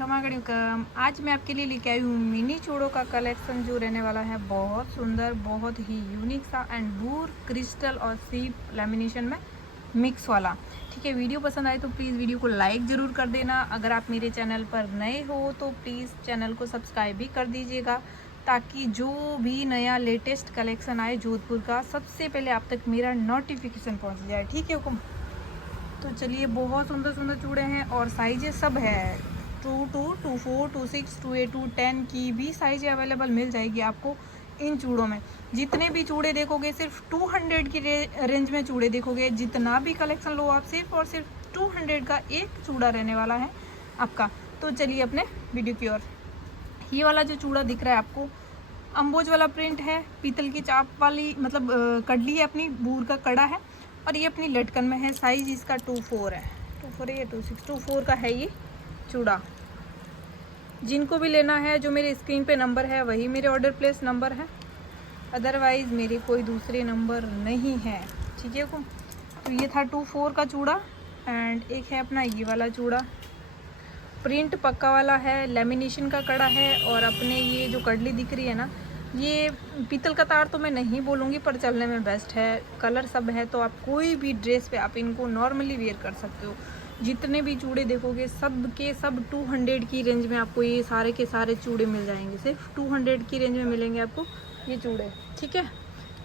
Welcome. आज मैं आपके लिए लेके आई हूँ मिनी चूड़ों का कलेक्शन जो रहने वाला है बहुत सुंदर, बहुत ही यूनिक सा एंड बूर क्रिस्टल और सीप लेमिनेशन में मिक्स वाला। ठीक है, वीडियो पसंद आए तो प्लीज़ वीडियो को लाइक ज़रूर कर देना। अगर आप मेरे चैनल पर नए हो तो प्लीज़ चैनल को सब्सक्राइब भी कर दीजिएगा, ताकि जो भी नया लेटेस्ट कलेक्शन आए जोधपुर का सबसे पहले आप तक मेरा नोटिफिकेशन पहुँच जाए। ठीक है हुकुम। तो चलिए, बहुत सुंदर सुंदर चूड़े हैं और साइजें सब है 22, 24, 26, 28, 10 की भी साइज अवेलेबल मिल जाएगी आपको इन चूड़ों में। जितने भी चूड़े देखोगे सिर्फ 200 की रेंज में चूड़े देखोगे। जितना भी कलेक्शन लो आप सिर्फ और सिर्फ 200 का एक चूड़ा रहने वाला है आपका। तो चलिए अपने वीडियो की ओर। ये वाला जो चूड़ा दिख रहा है आपको अम्बोज वाला प्रिंट है, पीतल की चाप वाली मतलब कड़ली है, अपनी बूर का कड़ा है और ये अपनी लटकन में है। साइज इसका 24 है, 24 है या 26, 24 का है ये चूड़ा। जिनको भी लेना है, जो मेरे स्क्रीन पे नंबर है वही मेरे ऑर्डर प्लेस नंबर है, अदरवाइज़ मेरे कोई दूसरे नंबर नहीं है। ठीक है को। तो ये था 24 का चूड़ा एंड एक है अपना ये वाला चूड़ा, प्रिंट पक्का वाला है, लेमिनेशन का कड़ा है। और अपने ये जो कड़ली दिख रही है ना, ये पीतल का तार तो मैं नहीं बोलूँगी पर चलने में बेस्ट है। कलर सब है तो आप कोई भी ड्रेस पे आप इनको नॉर्मली वेयर कर सकते हो। जितने भी चूड़े देखोगे सब के सब 200 की रेंज में आपको ये सारे के सारे चूड़े मिल जाएंगे। सिर्फ 200 की रेंज में मिलेंगे आपको ये चूड़े। ठीक है,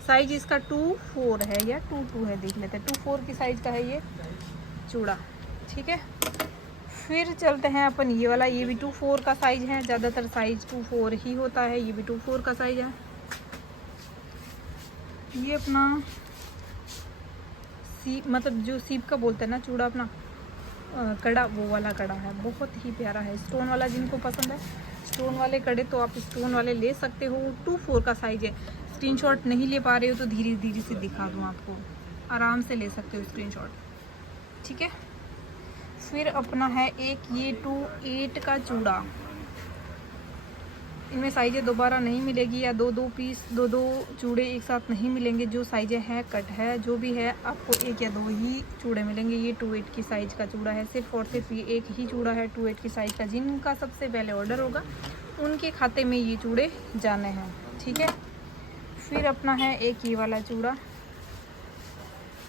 साइज इसका 24 है या 22 है, देख लेते हैं। 24 की साइज़ का है ये चूड़ा। ठीक है, फिर चलते हैं अपन ये वाला। ये भी 24 का साइज है, ज़्यादातर साइज 24 ही होता है। ये भी 24 का साइज है। ये अपना सीप मतलब जो सीप का बोलते हैं ना चूड़ा, अपना कड़ा, वो वाला कड़ा है। बहुत ही प्यारा है। स्टोन वाला जिनको पसंद है, स्टोन वाले कड़े, तो आप स्टोन वाले ले सकते हो। 24 का साइज है। स्क्रीनशॉट नहीं ले पा रहे हो तो धीरे धीरे से दिखा दूँ आपको, आराम से ले सकते हो स्क्रीनशॉट। ठीक है, फिर अपना है एक ये 28 का चूड़ा। इनमें साइजें दोबारा नहीं मिलेगी, या दो पीस दो चूड़े एक साथ नहीं मिलेंगे। जो साइजें हैं कट है, जो भी है आपको एक या दो ही चूड़े मिलेंगे। ये 28 की साइज का चूड़ा है सिर्फ और सिर्फ, ये एक ही चूड़ा है 28 की साइज का। जिनका सबसे पहले ऑर्डर होगा उनके खाते में ये चूड़े जाने हैं। ठीक है, फिर अपना है एक ये वाला चूड़ा।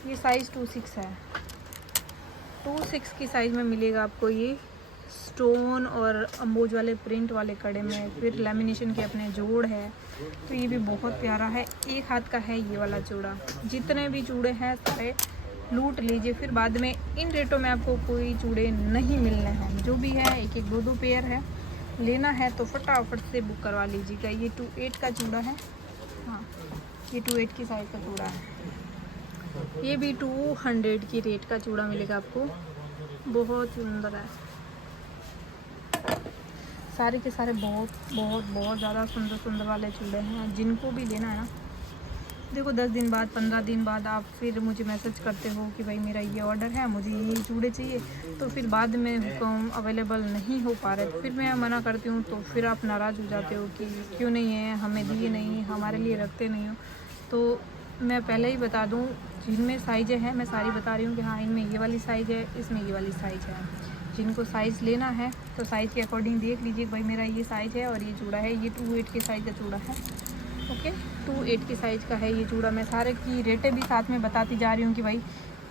ये साइज़ 26 है। 26 की साइज़ में मिलेगा आपको ये स्टोन और अम्बोज वाले प्रिंट वाले कड़े में। फिर लेमिनेशन के अपने जोड़ है, तो ये भी बहुत प्यारा है। एक हाथ का है ये वाला चूड़ा। जितने भी चूड़े हैं सारे लूट लीजिए, फिर बाद में इन रेटों में आपको कोई चूड़े नहीं मिलने हैं। जो भी है एक एक दो पेयर है। लेना है तो फटाफट से बुक करवा लीजिएगा। ये 28 का चूड़ा है। हाँ, ये 28 की साइज़ का चूड़ा है। ये भी 200 की रेट का चूड़ा मिलेगा आपको। बहुत सुंदर है, सारे के सारे बहुत बहुत बहुत ज़्यादा सुंदर सुंदर वाले चूड़े हैं। जिनको भी लेना है ना, देखो 10 दिन बाद 15 दिन बाद आप फिर मुझे मैसेज करते हो कि भाई मेरा ये ऑर्डर है, मुझे ये चूड़े चाहिए, तो फिर बाद में हुक्म अवेलेबल नहीं हो पा रहे, तो फिर मैं मना करती हूँ। तो फिर आप नाराज़ हो जाते हो कि क्यों नहीं है, हमें दिए नहीं, हमारे लिए रखते नहीं हो। तो मैं पहले ही बता दूँ, जिनमें साइज़ें हैं मैं सारी बता रही हूँ कि हाँ इनमें ये वाली साइज़ है, इसमें ये वाली साइज़ है। जिनको साइज़ लेना है तो साइज़ के अकॉर्डिंग देख लीजिए भाई मेरा ये साइज़ है और ये चूड़ा है। ये 28 के साइज़ का चूड़ा है। ओके, 28 की साइज़ का है ये चूड़ा। मैं सारे की रेटें भी साथ में बताती जा रही हूँ कि भाई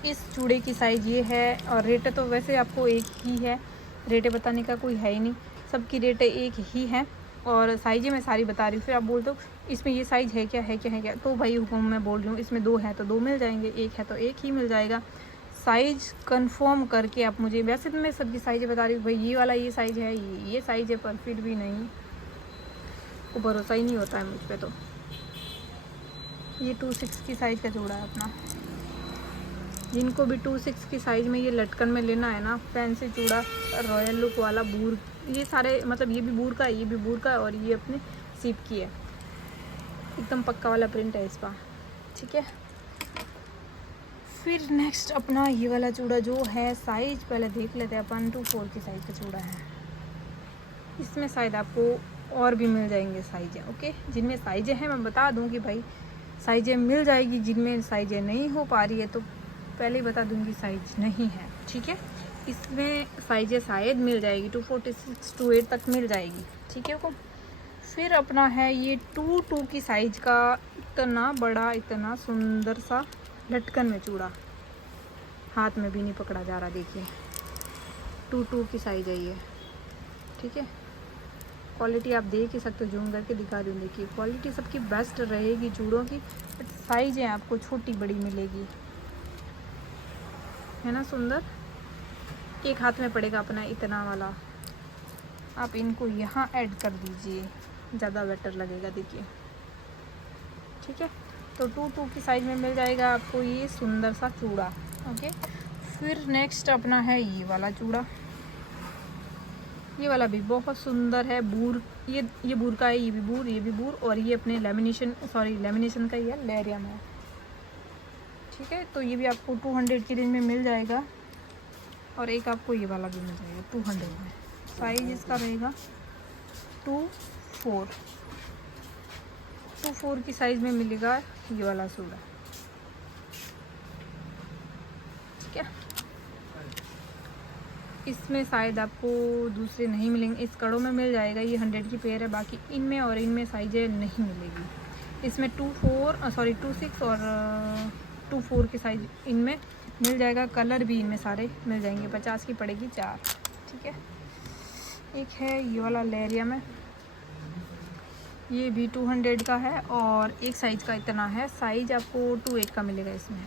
इस चूड़े की साइज़ ये है। और रेटें तो वैसे आपको एक ही है, रेटें बताने का कोई है ही नहीं, सबकी रेटें एक ही हैं। और साइज़ें मैं सारी बता रही हूँ। फिर आप बोलते हो इसमें ये साइज़ है क्या, है क्या, है क्या, तो भाई हुक्म मैं बोल रही हूँ, इसमें 2 है तो 2 मिल जाएंगे, एक है तो एक ही मिल जाएगा। साइज़ कंफर्म करके आप मुझे, वैसे तो मैं सबकी साइज़ें बता रही हूँ भाई ये वाला ये साइज़ है, ये साइज़ है, पर फिर भी नहीं, वो भरोसा ही नहीं होता है मुझ पर। तो ये 26 की साइज़ का चूड़ा है अपना। जिनको भी 26 की साइज़ में ये लटकन में लेना है ना, फैंसी चूड़ा, रॉयल लुक वाला, बूर, ये सारे मतलब ये भी बूर का है, ये भी बूर का है और ये अपने सीप की है। एकदम पक्का वाला प्रिंट है इसका। ठीक है, फिर नेक्स्ट अपना ये वाला चूड़ा जो है, साइज़ पहले देख लेते हैं अपन। 24 की साइज़ का चूड़ा है। इसमें शायद आपको और भी मिल जाएंगे साइज़ें। ओके, जिनमें साइज़ें हैं मैं बता दूं कि भाई साइज़ें मिल जाएगी, जिनमें साइज़ें नहीं हो पा रही है तो पहले ही बता दूंगी साइज़ नहीं है। ठीक है, इसमें साइजें शायद मिल जाएगी 246 2 8 तक मिल जाएगी, ठीक है को। फिर अपना है ये 2 की साइज का इतना बड़ा इतना सुंदर सा लटकन में चूड़ा, हाथ में भी नहीं पकड़ा जा रहा, देखिए 2 की साइज है ये, ठीक है। क्वालिटी आप देख ही सकते हो, जूम करके दिखा दूँ, देखिए क्वालिटी सबकी बेस्ट रहेगी चूड़ों की, बट साइजें आपको छोटी बड़ी मिलेगी, है ना सुंदर। एक हाथ में पड़ेगा अपना इतना वाला, आप इनको यहाँ ऐड कर दीजिए, ज़्यादा बेटर लगेगा, देखिए ठीक है। तो 2 की साइज में मिल जाएगा आपको ये सुंदर सा चूड़ा, ओके। फिर नेक्स्ट अपना है ये वाला चूड़ा, ये वाला भी बहुत सुंदर है, बूर ये बूर का है, ये भी बूर और ये अपने लेमिनेशन का ही है, लेरियम है, ठीक है। तो ये भी आपको 200 की रेंज में मिल जाएगा, और एक आपको ये वाला भी मिल जाएगा 200 में। साइज इसका रहेगा 2 4 की साइज में मिलेगा ये वाला चूड़ा, ठीक है। इसमें शायद आपको दूसरे नहीं मिलेंगे, इस कड़ों में मिल जाएगा, ये 100 की पेयर है, बाकी इनमें और इनमें साइजें नहीं मिलेगी। इसमें 2 6 और 2 4 की साइज इनमें मिल जाएगा, कलर भी इनमें सारे मिल जाएंगे। 50 की पड़ेगी 4, ठीक है। एक है ये वाला लेरियम है, ये भी 200 का है, और एक साइज का इतना है, साइज आपको 2 8 का मिलेगा इसमें,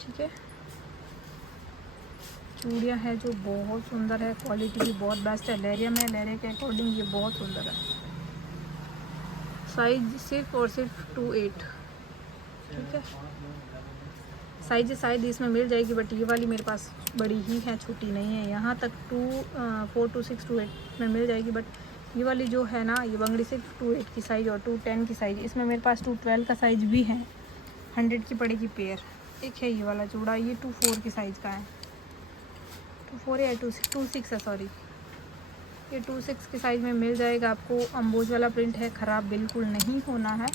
ठीक है। चूड़ियाँ है जो बहुत सुंदर है, क्वालिटी भी बहुत बेस्ट है, लेरियम है, लेरियम के अकॉर्डिंग ये बहुत सुंदर है। साइज सिर्फ और सिर्फ 2 8, ठीक है। साइज शायद इसमें मिल जाएगी, बट ये वाली मेरे पास बड़ी ही है, छोटी नहीं है। यहाँ तक 2 4 2 6 2 8 में मिल जाएगी, बट ये वाली जो है ना, ये बंगड़ी सिर्फ 2 8 की साइज़ और 2 10 की साइज़, इसमें मेरे पास 2 12 का साइज़ भी है, 100 की पड़ेगी पेयर। एक है ये वाला चूड़ा, ये 2 4 की साइज़ का है, 2 4 या 2 6 है, सॉरी, ये 2 6 की साइज़ में मिल जाएगा आपको। अम्बोज वाला प्रिंट है, ख़राब बिल्कुल नहीं होना है।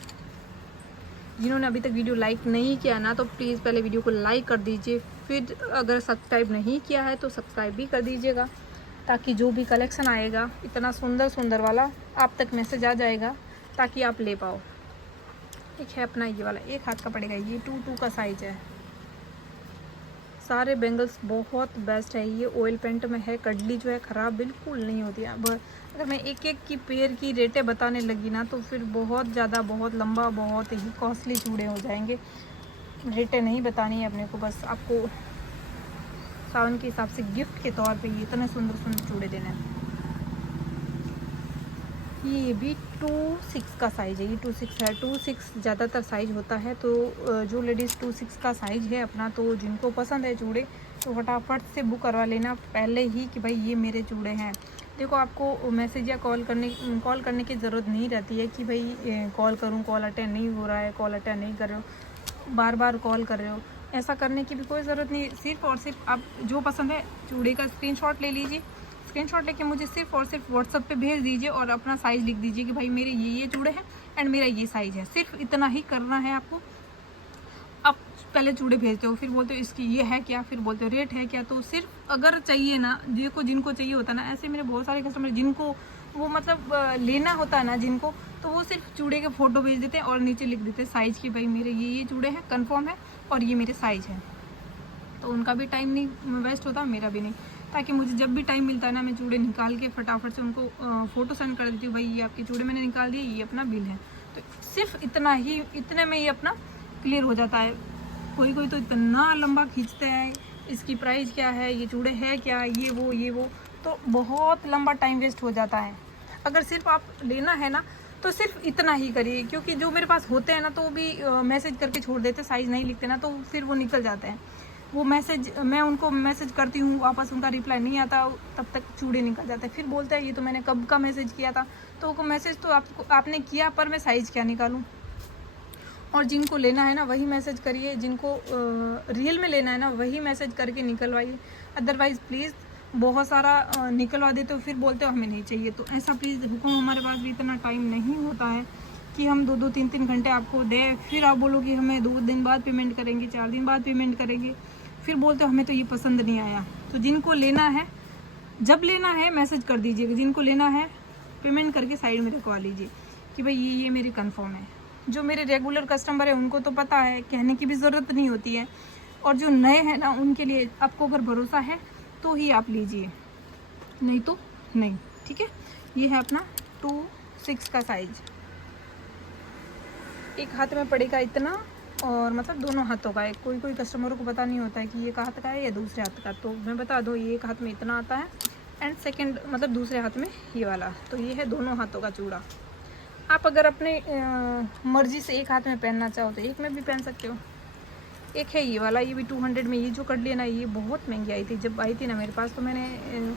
जिन्होंने अभी तक वीडियो लाइक नहीं किया ना, तो प्लीज़ पहले वीडियो को लाइक कर दीजिए, फिर अगर सब्सक्राइब नहीं किया है तो सब्सक्राइब भी कर दीजिएगा, ताकि जो भी कलेक्शन आएगा इतना सुंदर सुंदर वाला आप तक मैसेज आ जाएगा, ताकि आप ले पाओ। एक है अपना ये वाला, एक हाथ का पड़ेगा, ये 2 का साइज है। सारे बेंगल्स बहुत बेस्ट है, ये ऑयल पेंट में है, कड़ली जो है ख़राब बिल्कुल नहीं होती है। अगर मैं एक एक की पेयर की रेटें बताने लगी ना, तो फिर बहुत ज़्यादा, बहुत लंबा, बहुत ही कॉस्टली चूड़े हो जाएंगे। रेटें नहीं बतानी है अपने को, बस आपको सावन के हिसाब से गिफ्ट के तौर पे ये इतने सुंदर सुंदर चूड़े देने हैं। ये भी 2 6 का साइज़ है, ये 2 6 है, 2 6 ज़्यादातर साइज़ होता है। तो जो लेडीज़ 2 6 का साइज़ है अपना, तो जिनको पसंद है चूड़े, तो फटाफट से बुक करवा लेना पहले ही कि भाई ये मेरे चूड़े हैं। देखो, आपको मैसेज या कॉल करने की ज़रूरत नहीं रहती है कि भाई कॉल करूँ, कॉल अटेंड नहीं हो रहा है, कॉल अटेंड नहीं कर रहे हो, बार बार कॉल कर रहे हो, ऐसा करने की भी कोई ज़रूरत नहीं। सिर्फ और सिर्फ आप जो पसंद है चूड़े का स्क्रीनशॉट ले लीजिए, स्क्रीनशॉट लेके मुझे सिर्फ और सिर्फ व्हाट्सएप पे भेज दीजिए, और अपना साइज़ लिख दीजिए कि भाई मेरे ये चूड़े हैं एंड मेरा ये साइज़ है। सिर्फ इतना ही करना है आपको। आप पहले चूड़े भेजते हो, फिर बोलते हो इसकी ये है क्या, फिर बोलते हो रेट है क्या। तो सिर्फ अगर चाहिए ना, जिनको चाहिए होता ना, ऐसे मेरे बहुत सारे कस्टमर जिनको वो मतलब लेना होता है ना जिनको, तो वो सिर्फ चूड़े के फ़ोटो भेज देते हैं और नीचे लिख देते हैं साइज़ की, भाई मेरे ये चूड़े हैं, कंफर्म है और ये मेरे साइज़ है। तो उनका भी टाइम नहीं वेस्ट होता, मेरा भी नहीं, ताकि मुझे जब भी टाइम मिलता है ना, मैं चूड़े निकाल के फटाफट से उनको फ़ोटो सेंड कर देती हूँ, भाई ये आपके चूड़े मैंने निकाल दिए, ये अपना बिल है। तो सिर्फ इतना ही, इतने में ही अपना क्लियर हो जाता है। कोई तो इतना लंबा खींचते हैं, इसकी प्राइस क्या है, ये चूड़े है क्या, ये वो, तो बहुत लंबा टाइम वेस्ट हो जाता है। अगर सिर्फ आप लेना है ना, तो सिर्फ इतना ही करिए, क्योंकि जो मेरे पास होते हैं ना, तो वो भी मैसेज करके छोड़ देते, साइज़ नहीं लिखते ना, तो फिर वो निकल जाते हैं। वो मैसेज, मैं उनको मैसेज करती हूँ, वापस उनका रिप्लाई नहीं आता, तब तक चूड़े निकल जाते हैं। फिर बोलते हैं ये तो मैंने कब का मैसेज किया था, तो वो मैसेज तो आपने किया, पर मैं साइज़ क्या निकालूँ। और जिनको लेना है ना वही मैसेज करिए, जिनको रियल में लेना है ना वही मैसेज करके निकलवाइए। अदरवाइज़ प्लीज़ बहुत सारा निकलवा देते हो, फिर बोलते हो हमें नहीं चाहिए। तो ऐसा प्लीज़ हुक्म, हमारे पास भी इतना टाइम नहीं होता है कि हम 2 3 घंटे आपको दें, फिर आप बोलो कि हमें 2 दिन बाद पेमेंट करेंगे, 4 दिन बाद पेमेंट करेंगे, फिर बोलते हो हमें तो ये पसंद नहीं आया। तो जिनको लेना है, जब लेना है मैसेज कर दीजिएगा, जिनको लेना है पेमेंट करके साइड में रखवा लीजिए कि भाई ये मेरी कंफर्म है। जो मेरे रेगुलर कस्टमर है उनको तो पता है, कहने की भी ज़रूरत नहीं होती है, और जो नए हैं ना उनके लिए आपको अगर भरोसा है तो ही आप लीजिए, नहीं तो नहीं। ठीक है, ये है अपना 2-6 का साइज। एक हाथ में पड़ेगा इतना, और मतलब दोनों हाथों का है। कोई कोई कस्टमरों को पता नहीं होता है कि ये एक हाथ का है या दूसरे हाथ का, तो मैं बता दूँ ये एक हाथ में इतना आता है एंड सेकंड मतलब दूसरे हाथ में ये वाला। तो ये है दोनों हाथों का चूड़ा। आप अगर अपने मर्जी से एक हाथ में पहनना चाहो तो एक में भी पहन सकते हो। एक है ये वाला, ये भी 200 में। ये जो कट लेना, ये बहुत महंगी आई थी। जब आई थी ना मेरे पास तो मैंने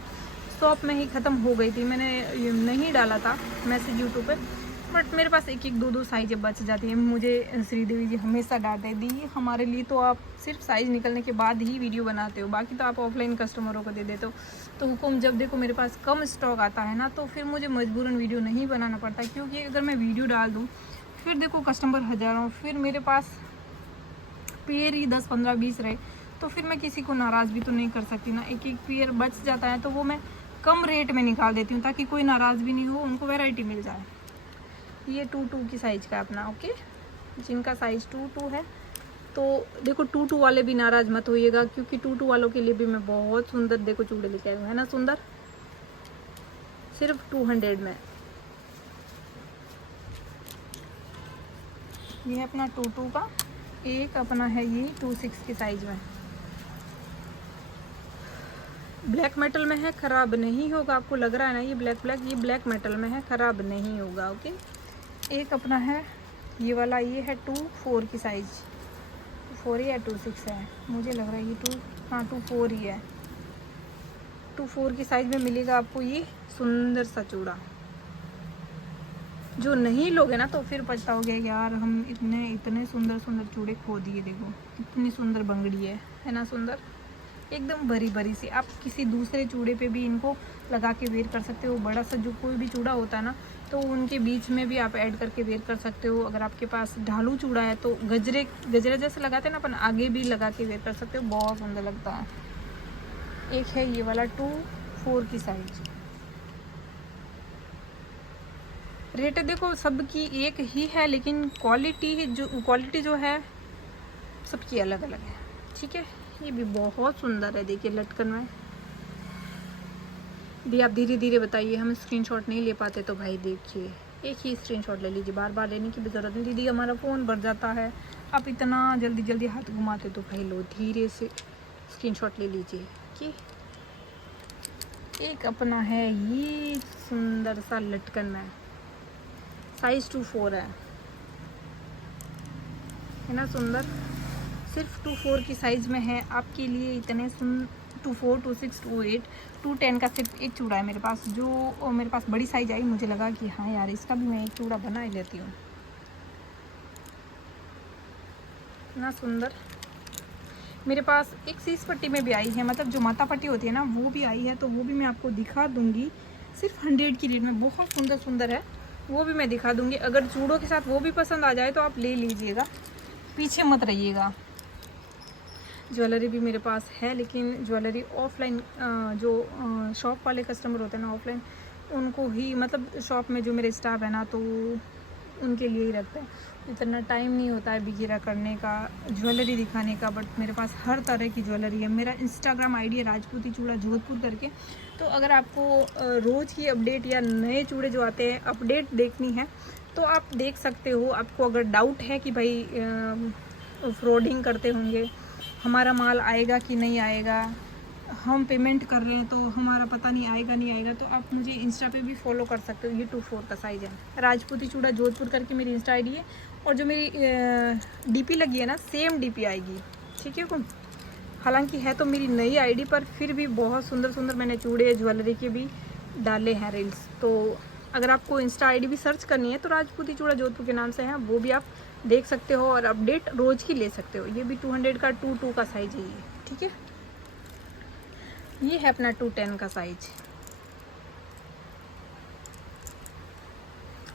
शॉप में ही ख़त्म हो गई थी, मैंने नहीं डाला था मैसेज यूट्यूब पे, बट मेरे पास एक एक दो दो साइज़ बच जाती है। मुझे श्रीदेवी जी हमेशा डांटे दी, हमारे लिए तो आप सिर्फ साइज़ निकलने के बाद ही वीडियो बनाते हो, बाकी तो आप ऑफलाइन कस्टमरों को दे देते हो। तो हुक्म जब देखो मेरे पास कम स्टॉक आता है ना, तो फिर मुझे मजबूरन वीडियो नहीं बनाना पड़ता, क्योंकि अगर मैं वीडियो डाल दूँ फिर देखो कस्टमर हज़ारों, फिर मेरे पास पेयर ही 10, 15, 20 रहे, तो फिर मैं किसी को नाराज़ भी तो नहीं कर सकती ना। एक एक पेयर बच जाता है तो वो मैं कम रेट में निकाल देती हूँ, ताकि कोई नाराज़ भी नहीं हो, उनको वैरायटी मिल जाए। ये 2-2 की साइज़ का अपना, ओके। जिनका साइज़ 2-2 है तो देखो 2-2 वाले भी नाराज़ मत होइएगा, क्योंकि 2-2 वालों के लिए भी मैं बहुत सुंदर देखो चूड़े लेके आई हूँ, है ना सुंदर, सिर्फ 200 में। ये है अपना 2-2 का। एक अपना है ये 2-6 की साइज़ में, ब्लैक मेटल में है, ख़राब नहीं होगा। आपको लग रहा है ना ये ब्लैक ये ब्लैक मेटल में है, ख़राब नहीं होगा, ओके। एक अपना है ये वाला, ये है 2-4 की साइज़, 2-4 या 2-6 है, मुझे लग रहा है ये 2-4 ही है। 2-4 की साइज़ में मिलेगा आपको ये सुंदर सा चूड़ा। जो नहीं लोगे ना तो फिर पछताओगे, यार हम इतने सुंदर सुंदर चूड़े खो दिए। देखो कितनी सुंदर बंगड़ी है ना सुंदर, एकदम भरी भरी सी। आप किसी दूसरे चूड़े पे भी इनको लगा के वेयर कर सकते हो। बड़ा सा जो कोई भी चूड़ा होता है ना, तो उनके बीच में भी आप ऐड करके वेयर कर सकते हो। अगर आपके पास ढालू चूड़ा है तो गजरे जैसे लगाते हैं ना अपन, आगे भी लगा के वेयर कर सकते हो, बहुत सुंदर लगता है। एक है ये वाला 2-4 की साइज। रेट देखो सबकी एक ही है, लेकिन क्वालिटी जो है सबकी अलग अलग है, ठीक है। ये भी बहुत सुंदर है, देखिए लटकन में भी। आप धीरे धीरे बताइए, हम स्क्रीनशॉट नहीं ले पाते तो भाई देखिए एक ही स्क्रीनशॉट ले लीजिए, बार बार लेने की भी ज़रूरत नहीं। दीदी हमारा फ़ोन भर जाता है, आप इतना जल्दी जल्दी हाथ घुमाते तो भाई लो धीरे से स्क्रीनशॉट ले लीजिए। कि एक अपना है ये सुंदर सा लटकन में, साइज़ 2-4 है ना सुंदर, सिर्फ 2-4 की साइज़ में है आपके लिए। इतने 2-4, 2-6, 2-8, 2-10 का सिर्फ एक चूड़ा है मेरे पास। जो मेरे पास बड़ी साइज़ आई, मुझे लगा कि हाँ यार इसका भी मैं एक चूड़ा बना ही लेती हूँ ना सुंदर। मेरे पास एक सीस पट्टी में भी आई है, मतलब जो माथा पट्टी होती है ना वो भी आई है, तो वो भी मैं आपको दिखा दूँगी। सिर्फ 100 की रेट में बहुत सुंदर सुंदर है, वो भी मैं दिखा दूँगी। अगर चूड़ों के साथ वो भी पसंद आ जाए तो आप ले लीजिएगा, पीछे मत रहिएगा। ज्वेलरी भी मेरे पास है, लेकिन ज्वेलरी ऑफलाइन जो शॉप वाले कस्टमर होते हैं ना ऑफलाइन, उनको ही, मतलब शॉप में जो मेरे स्टाफ है ना तो उनके लिए ही रखते हैं। इतना टाइम नहीं होता है बिगेरा करने का, ज्वेलरी दिखाने का, बट मेरे पास हर तरह की ज्वेलरी है। मेरा इंस्टाग्राम आईडी है राजपूती चूड़ा जोधपुर करके, तो अगर आपको रोज़ की अपडेट या नए चूड़े जो आते हैं अपडेट देखनी है तो आप देख सकते हो। आपको अगर डाउट है कि भाई फ्रॉडिंग करते होंगे, हमारा माल आएगा कि नहीं आएगा, हम पेमेंट कर रहे हैं तो हमारा पता नहीं आएगा नहीं आएगा, तो आप मुझे इंस्टा पे भी फॉलो कर सकते हो। ये 2-4 का साइज़ है, राजपूती चूड़ा जोधपुर करके मेरी इंस्टा आईडी है, और जो मेरी डीपी लगी है ना सेम डीपी आएगी, ठीक है। हालांकि है तो मेरी नई आईडी पर, फिर भी बहुत सुंदर सुंदर मैंने चूड़े ज्वेलरी के भी डाले हैं रील्स। तो अगर आपको इंस्टा आईडी भी सर्च करनी है तो राजपूती चूड़ा जोधपुर के नाम से है, वो भी आप देख सकते हो और अपडेट रोज़ की ले सकते हो। ये भी 200 का 2-2 का साइज़ है ये, ठीक है। ये है अपना 2-10 का साइज।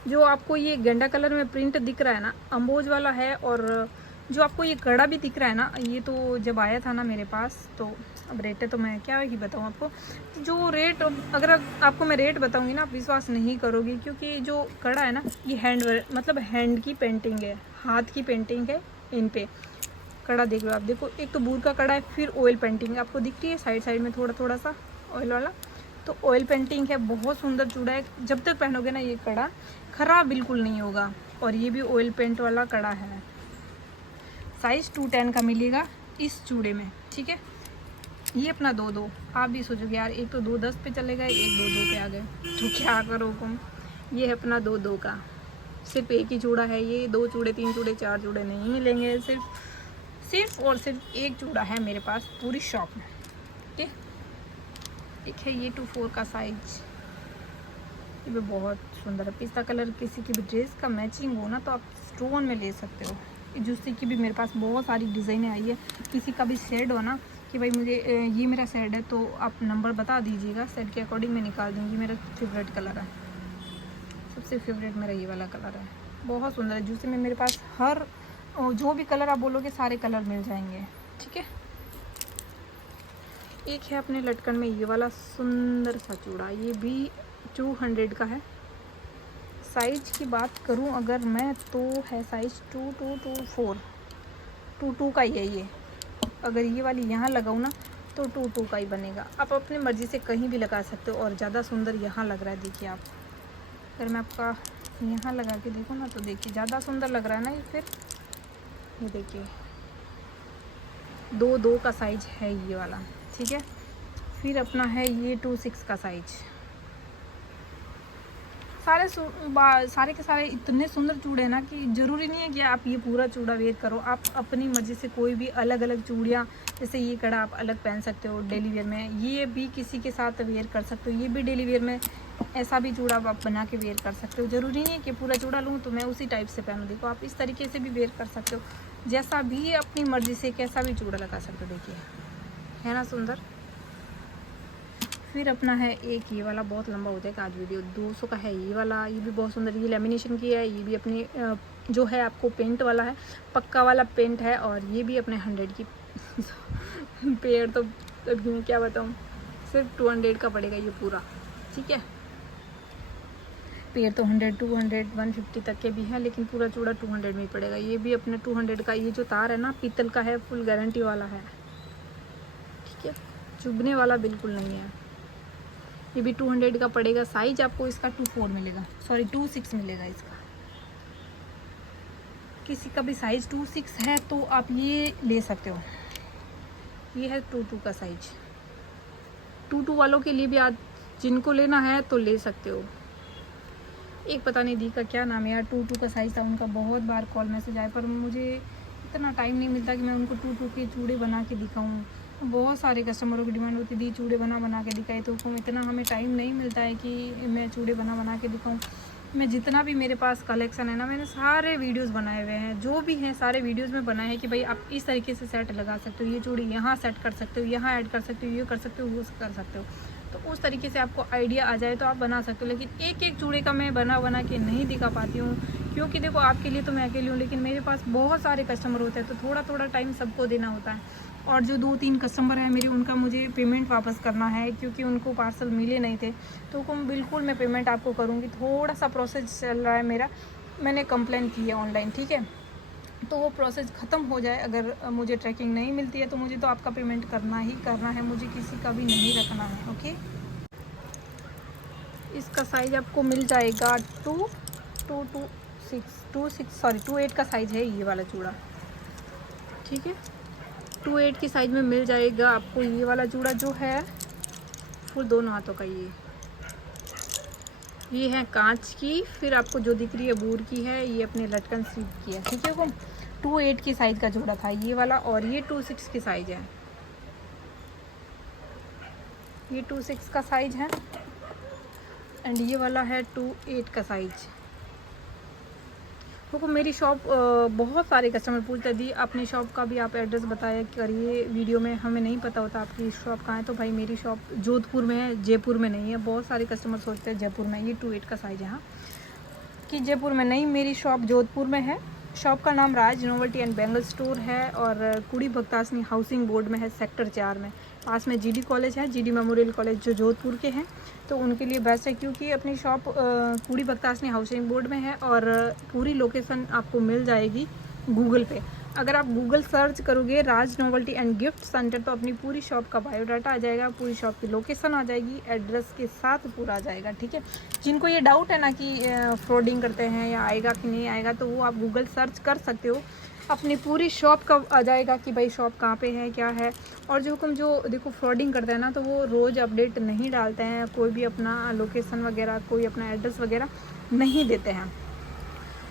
जो आपको ये गेंडा कलर में प्रिंट दिख रहा है ना, अम्बोज वाला है, और जो आपको ये कड़ा भी दिख रहा है ना, ये तो जब आया था ना मेरे पास तो अब रेट है तो मैं क्या ही बताऊँ आपको। जो रेट, अगर आपको मैं रेट बताऊँगी ना, आप विश्वास नहीं करोगी, क्योंकि जो कड़ा है ना ये मतलब हैंड की पेंटिंग है, हाथ की पेंटिंग है इन पे। कड़ा देख लो आप, देखो एक तो बूर का कड़ा है, फिर ऑयल पेंटिंग आपको दिख रही है साइड साइड में थोड़ा थोड़ा सा ऑयल वाला, तो ऑयल पेंटिंग है। बहुत सुंदर चूड़ा है, जब तक पहनोगे ना ये कड़ा खराब बिल्कुल नहीं होगा। और ये भी ऑयल पेंट वाला कड़ा है। साइज़ 210 का मिलेगा इस चूड़े में, ठीक है। ये अपना 2-2, आप भी सोचोगे यार एक तो 2-10 पे चले गए, एक 2-2 पे आ गए, तो क्या करो तुम। ये है अपना 2-2 का, सिर्फ एक ही चूड़ा है ये। 2 चूड़े, 3 चूड़े, 4 चूड़े नहीं मिलेंगे, सिर्फ और सिर्फ एक चूड़ा है मेरे पास पूरी शॉप में, ठीक है। एक है ये 2-4 का साइज, ये भी बहुत सुंदर है। पिस्ता कलर किसी की भी ड्रेस का मैचिंग हो ना तो आप स्टोन में ले सकते हो। जूसी की भी मेरे पास बहुत सारी डिज़ाइनें आई है। किसी का भी शेड हो ना कि भाई मुझे ये मेरा शेड है, तो आप नंबर बता दीजिएगा, शेड के अकॉर्डिंग मैं निकाल दूँगी। मेरा फेवरेट कलर है, सबसे फेवरेट मेरा ये वाला कलर है, बहुत सुंदर है। जूसी में मेरे पास हर जो भी कलर आप बोलोगे सारे कलर मिल जाएंगे, ठीक है। एक है अपने लटकन में ये वाला सुंदर सा चूड़ा, ये भी 200 का है। साइज की बात करूं अगर मैं तो है साइज 2-2-2-4 का ही है ये। अगर ये वाली यहाँ लगाऊँ ना तो 2-2 का ही बनेगा। आप अपनी मर्ज़ी से कहीं भी लगा सकते हो, और ज़्यादा सुंदर यहाँ लग रहा है। देखिए आप, अगर मैं आपका यहाँ लगा के देखूँ ना तो देखिए ज़्यादा सुंदर लग रहा है ना ये। फिर ये देखिए 2-2 का साइज है ये वाला, ठीक है। फिर अपना है ये 2-6 का साइज। सारे के सारे इतने सुंदर चूड़े हैं ना कि ज़रूरी नहीं है कि आप ये पूरा चूड़ा वेयर करो। आप अपनी मर्ज़ी से कोई भी अलग अलग चूड़ियाँ, जैसे ये कड़ा आप अलग पहन सकते हो डेली वेयर में, ये भी किसी के साथ वेयर कर सकते हो, ये भी डेली वेयर में ऐसा भी चूड़ा आप बना के वेयर कर सकते हो। ज़रूरी नहीं है कि पूरा चूड़ा लूँ तो मैं उसी टाइप से पहनूँ। देखो आप इस तरीके से भी वेयर कर सकते हो, जैसा भी अपनी मर्ज़ी से कैसा भी चूड़ा लगा सकते हो। देखिए है ना सुंदर। फिर अपना है एक ये वाला, बहुत लंबा हो जाएगा आज वीडियो, 200 का है ये वाला। ये भी बहुत सुंदर, ये लेमिनेशन की है। ये भी अपनी जो है आपको पेंट वाला है, पक्का वाला पेंट है। और ये भी अपने 100 की पेड़ तो अभी मैं क्या बताऊँ, सिर्फ 200 का पड़ेगा ये पूरा, ठीक है। पेड़ तो 100, 200, 150 तक के भी हैं, लेकिन पूरा चूड़ा 200 में ही पड़ेगा। ये भी अपने 200 का। ये जो तार है ना पीतल का है, फुल गारंटी वाला है, ठीक है, चुभने वाला बिल्कुल नहीं है। ये भी 200 का पड़ेगा। साइज आपको इसका 2-4 मिलेगा, सॉरी 2-6 मिलेगा इसका। किसी का भी साइज 2-6 है तो आप ये ले सकते हो। ये है 2-2 का साइज। 2-2 वालों के लिए भी आज जिनको लेना है तो ले सकते हो। एक पता नहीं दी का क्या नाम है यार, 2-2 का साइज था उनका, बहुत बार कॉल मैसेज आए, पर मुझे इतना टाइम नहीं मिलता कि मैं उनको 2-2 के चूड़े बना के दिखाऊँ। बहुत सारे कस्टमरों की डिमांड होती थी चूड़े बना के दिखाए, तो इतना हमें टाइम नहीं मिलता है कि मैं चूड़े बना के दिखाऊं। मैं जितना भी मेरे पास कलेक्शन है ना, मैंने सारे वीडियोस बनाए हुए हैं, जो भी हैं सारे वीडियोस में बनाए हैं कि भाई आप इस तरीके से सेट लगा सकते हो, ये चूड़ी यहाँ सेट कर सकते हो, यहाँ ऐड कर सकते हो, ये कर सकते हो, वो कर सकते हो। तो उस तरीके से आपको आइडिया आ जाए तो आप बना सकते हो। लेकिन एक एक चूड़े का मैं बना के नहीं दिखा पाती हूँ, क्योंकि देखो आपके लिए तो मैं अकेली हूँ, लेकिन मेरे पास बहुत सारे कस्टमर होते हैं, तो थोड़ा थोड़ा टाइम सबको देना होता है। और जो 2-3 कस्टमर हैं मेरे, उनका मुझे पेमेंट वापस करना है, क्योंकि उनको पार्सल मिले नहीं थे। तो बिल्कुल मैं पेमेंट आपको करूँगी। थोड़ा सा प्रोसेस चल रहा है मेरा, मैंने कंप्लेन की है ऑनलाइन, ठीक है। तो वो प्रोसेस ख़त्म हो जाए, अगर मुझे ट्रैकिंग नहीं मिलती है तो मुझे तो आपका पेमेंट करना ही करना है, मुझे किसी का भी नहीं रखना है, ओके। इसका साइज़ आपको मिल जाएगा 2-8 का साइज़ है ये वाला चूड़ा, ठीक है। 2-8 की साइज़ में मिल जाएगा आपको ये वाला चूड़ा, जो है फुल दोनों हाथों का। ये है कांच की। फिर आपको जो दिख रही है बूर की है, ये अपने लटकन स्लीव की है, ठीक है। वो 2-8 की साइज़ का चूड़ा था ये वाला, और ये 2-6 की साइज़ है। ये 2-6 का साइज़ है, एंड ये वाला है 2-8 का साइज़। देखो मेरी शॉप बहुत सारे कस्टमर पूछते दी अपनी शॉप का भी आप एड्रेस बताया करिए वीडियो में, हमें नहीं पता होता आपकी शॉप कहाँ है। तो भाई मेरी शॉप जोधपुर में है, जयपुर में नहीं है। बहुत सारे कस्टमर सोचते हैं जयपुर में। ये 2-8 का साइज़ है, हाँ, कि जयपुर में नहीं, मेरी शॉप जोधपुर में है। शॉप का नाम राज नोवेल्टी एंड बैंगल स्टोर है, और कुड़ी भक्तासनी हाउसिंग बोर्ड में है, सेक्टर 4 में। पास में जीडी कॉलेज है, जीडी मेमोरियल कॉलेज जो जोधपुर के हैं, तो उनके लिए बेस्ट है, क्योंकि अपनी शॉप पूरी भक्तासनी हाउसिंग बोर्ड में है और पूरी लोकेशन आपको मिल जाएगी गूगल पे। अगर आप गूगल सर्च करोगे राज नोवेल्टी एंड गिफ्ट सेंटर तो अपनी पूरी शॉप का बायोडाटा आ जाएगा, पूरी शॉप की लोकेशन आ जाएगी, एड्रेस के साथ पूरा आ जाएगा। ठीक है, जिनको ये डाउट है ना कि फ्रॉडिंग करते हैं या आएगा कि नहीं आएगा, तो वो आप गूगल सर्च कर सकते हो, अपनी पूरी शॉप का आ जाएगा कि भाई शॉप कहाँ पे है, क्या है। और जो देखो फ्रॉडिंग करते हैं ना, तो वो रोज़ अपडेट नहीं डालते हैं, कोई भी अपना लोकेशन वगैरह, कोई अपना एड्रेस वगैरह नहीं देते हैं।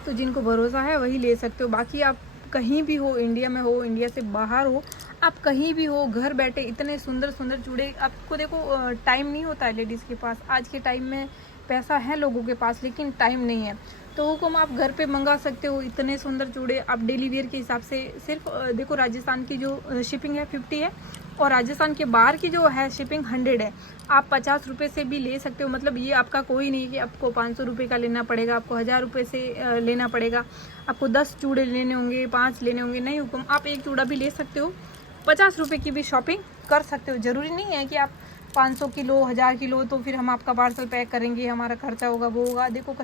तो जिनको भरोसा है वही ले सकते हो। बाकी आप कहीं भी हो, इंडिया में हो, इंडिया से बाहर हो, आप कहीं भी हो, घर बैठे इतने सुंदर सुंदर चूड़े आपको, देखो टाइम नहीं होता है लेडीज़ के पास। आज के टाइम में पैसा है लोगों के पास लेकिन टाइम नहीं है, तो हुकुम आप घर पे मंगा सकते हो इतने सुंदर चूड़े। आप डेली वेयर के हिसाब से सिर्फ देखो राजस्थान की जो शिपिंग है 50 है और राजस्थान के बाहर की जो है शिपिंग 100 है। आप 50 रुपये से भी ले सकते हो, मतलब ये आपका कोई नहीं है कि आपको 500 रुपये का लेना पड़ेगा, आपको 1000 रुपये से लेना पड़ेगा, आपको 10 चूड़े लेने होंगे, 5 लेने होंगे, नहीं हुकुम, आप एक चूड़ा भी ले सकते हो, 50 रुपये की भी शॉपिंग कर सकते हो। ज़रूरी नहीं है कि आप 500 किलो 1000 किलो तो फिर हम आपका पार्सल पैक करेंगे, हमारा खर्चा होगा, वो होगा। देखो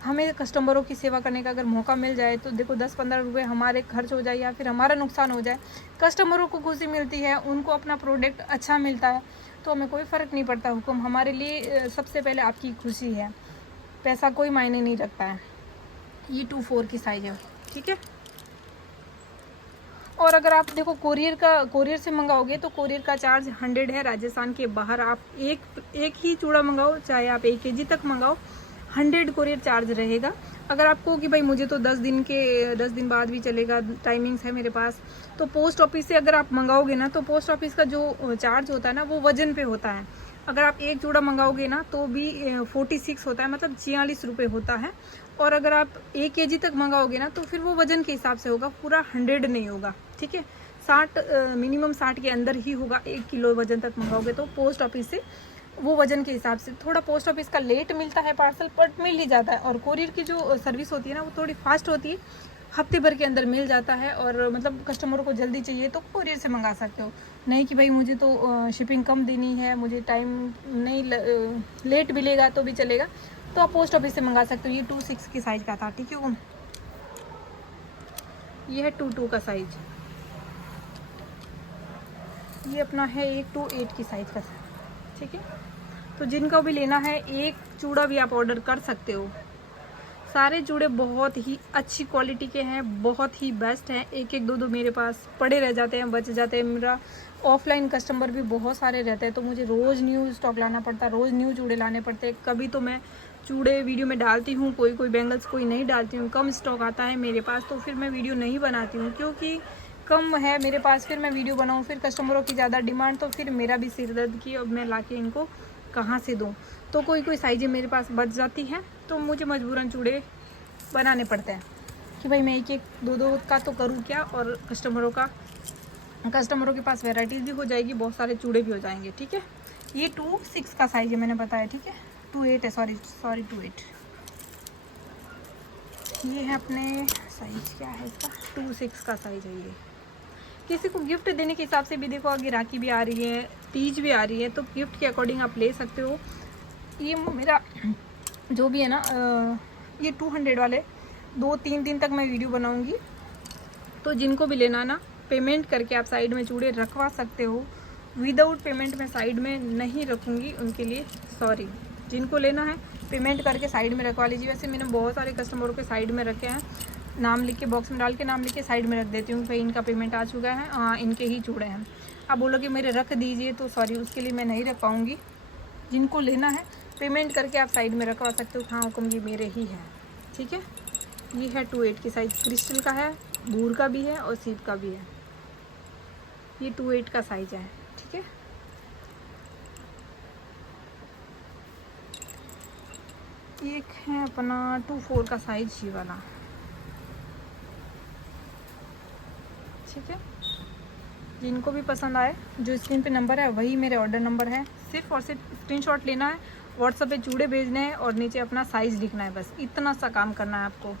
हमें कस्टमरों की सेवा करने का अगर मौका मिल जाए तो देखो 10-15 रुपये हमारे खर्च हो जाए या फिर हमारा नुकसान हो जाए, कस्टमरों को खुशी मिलती है, उनको अपना प्रोडक्ट अच्छा मिलता है, तो हमें कोई फ़र्क नहीं पड़ता हुकुम। हमारे लिए सबसे पहले आपकी खुशी है, पैसा कोई मायने नहीं रखता है। ये 2-4 की साइज़ है, ठीक है। और अगर आप देखो कोरियर से मंगाओगे तो कोरियर का चार्ज 100 है। राजस्थान के बाहर आप एक ही चूड़ा मंगाओ, चाहे आप 1 kg तक मंगाओ, 100 कोरियर चार्ज रहेगा। अगर आपको कि भाई मुझे तो 10 दिन बाद भी चलेगा, टाइमिंग्स है मेरे पास, तो पोस्ट ऑफिस से अगर आप मंगाओगे ना, तो पोस्ट ऑफिस का जो चार्ज होता है ना वो वजन पे होता है। अगर आप एक चूड़ा मंगाओगे ना तो भी 46 होता है, मतलब 46 रुपये होता है। और अगर आप 1 kg तक मंगाओगे ना तो फिर वो वजन के हिसाब से होगा, पूरा 100 नहीं होगा, ठीक है। 60 मिनिमम 60 के अंदर ही होगा। 1 किलो वजन तक मंगाओगे तो पोस्ट ऑफिस से वो वजन के हिसाब से। थोड़ा पोस्ट ऑफिस का लेट मिलता है पार्सल, बट मिल ही जाता है। और कोरियर की जो सर्विस होती है ना वो थोड़ी फास्ट होती है, हफ्ते भर के अंदर मिल जाता है। और मतलब कस्टमरों को जल्दी चाहिए तो कोरियर से मंगा सकते हो, नहीं कि भाई मुझे तो शिपिंग कम देनी है, मुझे टाइम नहीं लेट मिलेगा तो भी चलेगा, तो आप पोस्ट ऑफिस से मंगा सकते हो। ये 2-6 की साइज़ का था, ठीक है। ये है 2-2 का साइज, ये अपना है 1-8 की साइज़ का, ठीक है। तो जिनको भी लेना है एक चूड़ा भी आप ऑर्डर कर सकते हो। सारे चूड़े बहुत ही अच्छी क्वालिटी के हैं, बहुत ही बेस्ट हैं। 1-1, 2-2 मेरे पास पड़े रह जाते हैं, बच जाते हैं। मेरा ऑफलाइन कस्टमर भी बहुत सारे रहते हैं, तो मुझे रोज़ न्यू स्टॉक लाना पड़ता है, रोज़ न्यू चूड़े लाने पड़ते हैं। कभी तो मैं चूड़े वीडियो में डालती हूँ, कोई बैंगल्स कोई नहीं डालती हूँ, कम स्टॉक आता है मेरे पास तो फिर मैं वीडियो नहीं बनाती हूँ, क्योंकि कम है मेरे पास। फिर मैं वीडियो बनाऊँ, फिर कस्टमरों की ज़्यादा डिमांड, तो फिर मेरा भी सिर दर्द की अब मैं ला के इनको कहाँ से दूँ। तो कोई साइज़ें मेरे पास बच जाती हैं, तो मुझे मजबूरन चूड़े बनाने पड़ते हैं कि भाई मैं 1-1, 2-2 का तो करूँ क्या। और कस्टमरों के पास वैरायटीज़ भी हो जाएगी, बहुत सारे चूड़े भी हो जाएंगे, ठीक है। ये 2-6 का साइज़ है, मैंने बताया, ठीक है। 2-8 है, सॉरी 2-8। ये है अपने साइज़, क्या है इसका, 2-6 का साइज़ है ये। किसी को गिफ्ट देने के हिसाब से भी देखो, आगे राखी भी आ रही है, तीज भी आ रही है, तो गिफ्ट के अकॉर्डिंग आप ले सकते हो। ये मेरा जो भी है ना, ये 200 वाले 2-3 दिन तक मैं वीडियो बनाऊंगी, तो जिनको भी लेना ना, पेमेंट करके आप साइड में चूड़े रखवा सकते हो। विदाउट पेमेंट मैं साइड में नहीं रखूँगी, उनके लिए सॉरी। जिनको लेना है पेमेंट करके साइड में रखवा लीजिए। वैसे मैंने बहुत सारे कस्टमरों के साइड में रखे हैं, नाम लिख के बॉक्स में डाल के नाम लिख के साइड में रख देती हूँ, भाई इनका पेमेंट आ चुका है, इनके ही चूड़े हैं। आप बोलोगे मेरे रख दीजिए, तो सॉरी उसके लिए मैं नहीं रख पाऊँगी। जिनको लेना है पेमेंट करके आप साइड में रखवा सकते हो। हाँ हुक्म, ये मेरे ही है, ठीक है। ये है 2-8 की साइज़, क्रिस्टल का है, भूर का भी है और सीप का भी है। ये 2-8 का साइज़ है, ठीक है। एक है अपना 2-4 का साइज, ये वाला, ठीक है। जिनको भी पसंद आए, जो स्क्रीन पे नंबर है वही मेरे ऑर्डर नंबर है। सिर्फ और सिर्फ स्क्रीनशॉट लेना है, व्हाट्सएप पे चूड़े भेजने हैं और नीचे अपना साइज़ लिखना है, बस इतना सा काम करना है आपको।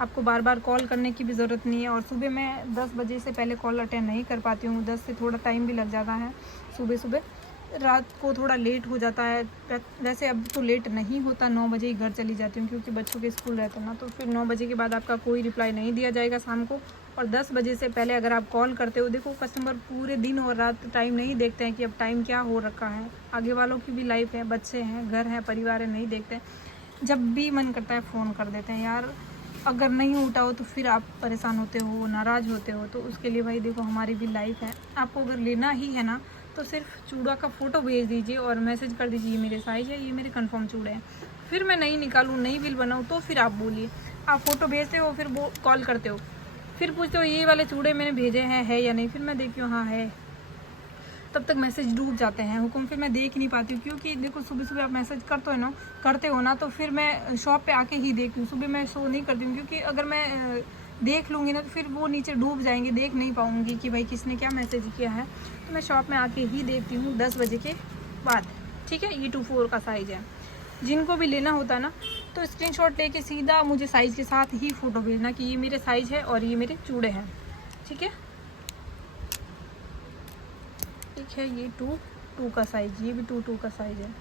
आपको बार बार कॉल करने की भी ज़रूरत नहीं है। और सुबह मैं 10 बजे से पहले कॉल अटेंड नहीं कर पाती हूँ, 10 से थोड़ा टाइम भी लग जाता है सुबह सुबह, रात को थोड़ा लेट हो जाता है। वैसे अब तो लेट नहीं होता, 9 बजे ही घर चली जाती हूँ क्योंकि बच्चों के स्कूल रहते हैं ना, तो फिर 9 बजे के बाद आपका कोई रिप्लाई नहीं दिया जाएगा शाम को। और 10 बजे से पहले अगर आप कॉल करते हो, देखो कस्टमर पूरे दिन और रात टाइम नहीं देखते हैं कि अब टाइम क्या हो रखा है, आगे वालों की भी लाइफ है, बच्चे हैं, घर है, परिवार है, नहीं देखते। जब भी मन करता है फ़ोन कर देते हैं यार। अगर नहीं उठाओ तो फिर आप परेशान होते हो, नाराज़ होते हो, तो उसके लिए भाई देखो हमारी भी लाइफ है। आपको अगर लेना ही है ना तो सिर्फ चूड़ा का फ़ोटो भेज दीजिए और मैसेज कर दीजिए ये मेरे साइज़ है, ये मेरे कंफर्म चूड़े हैं। फिर मैं नहीं निकालूँ, नई बिल बनाऊँ तो फिर आप बोलिए। आप फ़ोटो भेजते हो, फिर वो कॉल करते हो, फिर पूछते हो ये वाले चूड़े मैंने भेजे हैं है या नहीं, फिर मैं देखती हूँ हाँ है, तब तक मैसेज डूब जाते हैं हुक्म, फिर मैं देख नहीं पाती हूँ। क्योंकि देखो सुबह सुबह आप मैसेज करते हो ना तो फिर मैं शॉप पे आके ही देखती हूँ। सुबह मैं शो नहीं करती हूँ क्योंकि अगर मैं देख लूँगी ना तो फिर वो नीचे डूब जाएंगे, देख नहीं पाऊँगी कि भाई किसने क्या मैसेज किया है। तो मैं शॉप में आके ही देखती हूँ 10 बजे के बाद। ठीक है, ये 2-4 का साइज़ है। जिनको भी लेना होता है ना तो स्क्रीनशॉट लेके सीधा मुझे साइज़ के साथ ही फ़ोटो भेजना कि ये मेरे साइज़ है और ये मेरे चूड़े हैं। ठीक है, ठीक है, ये 2 का साइज़, ये भी 2 का साइज़ है।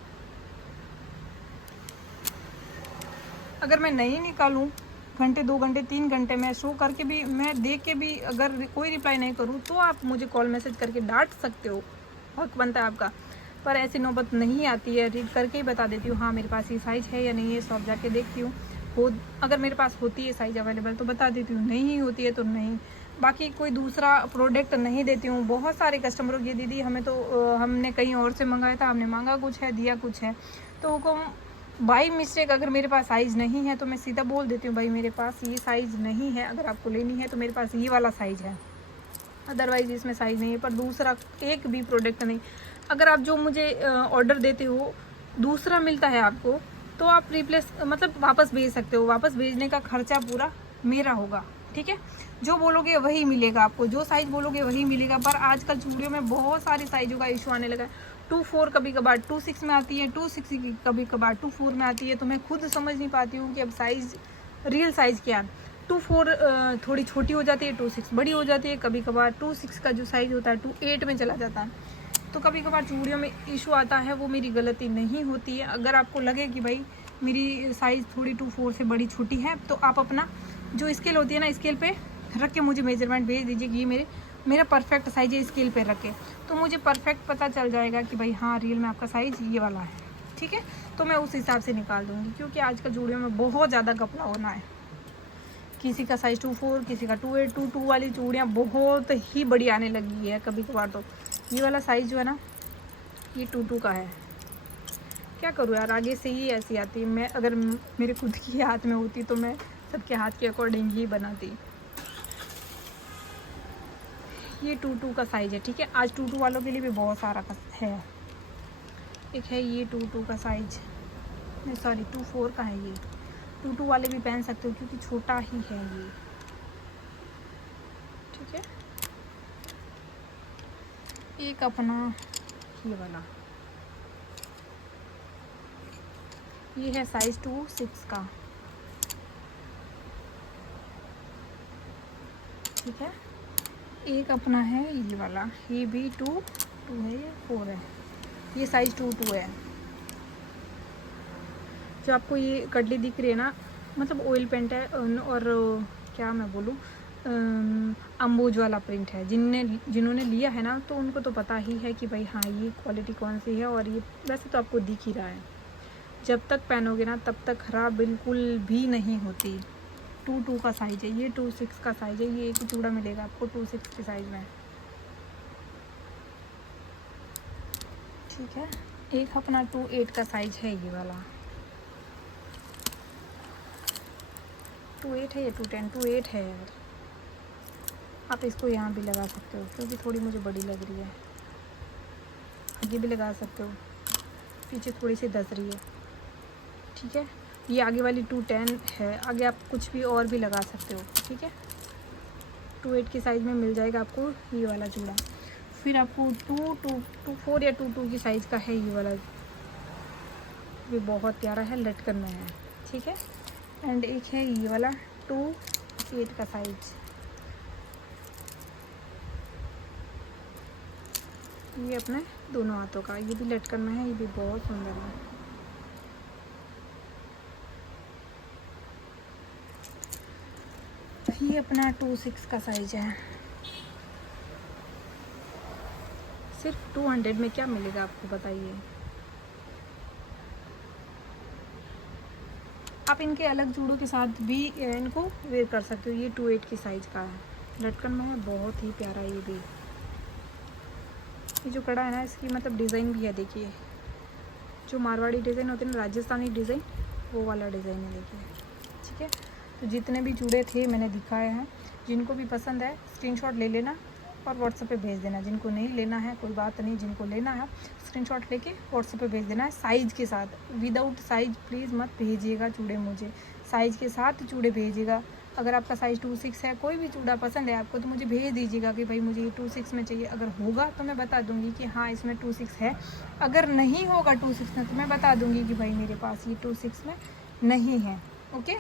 अगर मैं नहीं निकालूं घंटे, 2 घंटे, 3 घंटे में शो करके भी, मैं देख के भी अगर कोई रिप्लाई नहीं करूं तो आप मुझे कॉल मैसेज करके डांट सकते हो, हक बनता है आपका। पर ऐसी नौबत नहीं आती है, रीड करके ही बता देती हूँ हाँ मेरे पास ये साइज़ है या नहीं है। शॉप जाके देखती हूँ, हो अगर मेरे पास होती है साइज़ अवेलेबल तो बता देती हूँ, नहीं होती है तो नहीं। बाकी कोई दूसरा प्रोडक्ट नहीं देती हूँ। बहुत सारे कस्टमरों की दीदी हमें तो हमने कहीं और से मंगाया था, हमने मांगा कुछ है, दिया कुछ है, तो हुक्म बाई मिस्टेक अगर मेरे पास साइज़ नहीं है तो मैं सीधा बोल देती हूँ भाई मेरे पास ये साइज़ नहीं है, अगर आपको लेनी है तो मेरे पास ये वाला साइज़ है, अदरवाइज़ इसमें साइज़ नहीं है। पर दूसरा एक भी प्रोडक्ट नहीं। अगर आप जो मुझे ऑर्डर देते हो दूसरा मिलता है आपको तो आप रिप्लेस मतलब वापस भेज सकते हो, वापस भेजने का खर्चा पूरा मेरा होगा। ठीक है, जो बोलोगे वही मिलेगा आपको, जो साइज़ बोलोगे वही मिलेगा। पर आजकल चूड़ियों में बहुत सारी साइज़ों का इशू आने लगा है। 2-4 कभी कभार 2-6 में आती है, 2-6 कभी कभार 2-4 में आती है, तो मैं खुद समझ नहीं पाती हूँ कि अब साइज़ रियल साइज़ क्या है। 2-4 थोड़ी छोटी हो जाती है, 2-6 बड़ी हो जाती है, कभी कभार 2-6 का जो साइज़ होता है 2-8 में चला जाता है। तो कभी कभार चूड़ियों में इशू आता है, वो मेरी गलती नहीं होती है। अगर आपको लगे कि भाई मेरी साइज़ थोड़ी 2-4 से बड़ी छोटी है तो आप अपना जो स्केल होती है ना, स्केल पे रख के मुझे मेजरमेंट भेज दीजिए कि ये मेरा परफेक्ट साइज़ है, स्केल पे रख के, तो मुझे परफेक्ट पता चल जाएगा कि भाई हाँ रियल में आपका साइज़ ये वाला है। ठीक है, तो मैं उस हिसाब से निकाल दूँगी। क्योंकि आजकल चूड़ियों में बहुत ज़्यादा घपला होना है, किसी का साइज़ 2-4, किसी का 2-8, 2-2 वाली चूड़ियाँ बहुत ही बड़ी आने लगी है कभी कभार। तो ये वाला साइज़ जो है ना ये 2-2 का है। क्या करूँ यार, आगे से ही ऐसी आती है। मैं अगर मेरे खुद की हाथ में होती तो मैं सबके हाथ के अकॉर्डिंग ही बनाती। ये 2-2 का साइज़ है। ठीक है, आज 2-2 वालों के लिए भी बहुत सारा है। एक है ये 2-2 का साइज़, नहीं सॉरी 2-4 का है। ये 2-2 वाले भी पहन सकते हो क्योंकि छोटा ही है ये। ठीक है, एक अपना ये वाला, ये है साइज़ 2-6 का। ठीक है, एक अपना है ये वाला, ये भी 2-2 है, ये 4 है, ये साइज़ 2-2 है। जो आपको ये कटली दिख रही है ना, मतलब ऑयल पेंट है और क्या मैं बोलूँ अम्बोज वाला प्रिंट है। जिन्होंने लिया है ना तो उनको तो पता ही है कि भाई हाँ ये क्वालिटी कौन सी है। और ये वैसे तो आपको दिख ही रहा है, जब तक पहनोगे ना तब तक ख़राब बिल्कुल भी नहीं होती। 2-2 का साइज़ है, ये 2-6 का साइज़ है। ये एक ही चूड़ा मिलेगा आपको 2-6 के साइज़ में। ठीक है, एक अपना 2-8 का साइज़ है ये वाला। 2-8 है या 2-10? 2-8 है यार। आप इसको यहाँ भी लगा सकते हो क्योंकि थोड़ी मुझे बड़ी लग रही है। आगे भी लगा सकते हो, पीछे थोड़ी सी दस रही है। ठीक है, ये आगे वाली 2-10 है, आगे आप कुछ भी और भी लगा सकते हो। ठीक है, 2-8 के साइज़ में मिल जाएगा आपको ये वाला चूड़ा। फिर आपको 2-4 या 2-2 की साइज़ का है ये वाला, भी बहुत प्यारा है, लटकन में है। ठीक है, एंड एक है ये वाला 2/8 का साइज। ये अपने दोनों हाथों का, ये भी लटकन में है, ये भी बहुत सुंदर है। ये अपना 2/6 का साइज है। सिर्फ 200 में क्या मिलेगा आपको बताइए। आप इनके अलग जूड़ों के साथ भी इनको वेयर कर सकते हो। ये 2/8 की साइज का है, लटकन में है, बहुत ही प्यारा। ये भी, ये जो कड़ा है ना, इसकी मतलब डिज़ाइन भी है, देखिए जो मारवाड़ी डिज़ाइन होते हैं ना, राजस्थानी डिज़ाइन, वो वाला डिज़ाइन है, देखिए। ठीक है, तो जितने भी चूड़े थे मैंने दिखाए हैं, जिनको भी पसंद है स्क्रीनशॉट ले लेना और व्हाट्सएप पे भेज देना। जिनको नहीं लेना है कोई बात नहीं, जिनको लेना है स्क्रीनशॉट लेके व्हाट्सएप पे भेज देना है साइज़ के साथ। विदाउट साइज़ प्लीज़ मत भेजिएगा चूड़े मुझे, साइज़ के साथ चूड़े भेजिएगा। अगर आपका साइज़ 2/6 है, कोई भी चूड़ा पसंद है आपको, तो मुझे भेज दीजिएगा कि भाई मुझे ये 2/6 में चाहिए। अगर होगा तो मैं बता दूंगी कि हाँ इसमें 2/6 है, अगर नहीं होगा 2/6 में तो मैं बता दूंगी कि भाई मेरे पास ये 2/6 में नहीं है। ओके।